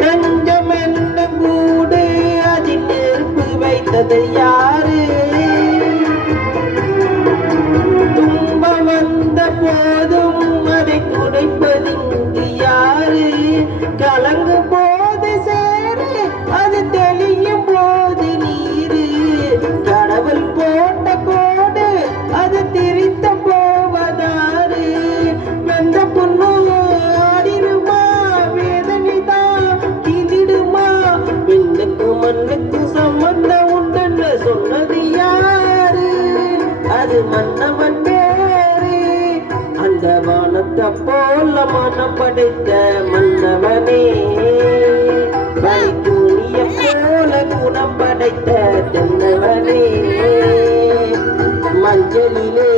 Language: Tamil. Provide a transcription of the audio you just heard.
நெஞ்சம் என்ன கூடு அதில் நெருப்பு வைத்தது யாரு? துன்பம் வந்த போதும் அதை துடைப்பதிங்கு யாரு? கலங்கும் போது சேரு அது தெளியும் போது நீரு. கடவுள் போட்ட கோடு அது திரித்த போவதாரு? வெந்த புண்ணு ஆடிடுமா, வேதனை தான் கிளிடுமா? விண்ணுக்கு மண்ணுக்கு சம்பந்தம் உண்டுன்னு சொன்னது யாரு? அது மன்னவன் பேரு. அந்த வானத்தை போல மனம் படைத்த மன்னவனே, பனித்துளிய போல குணம் படைத்த தென்னவனே, மஞ்சளிலே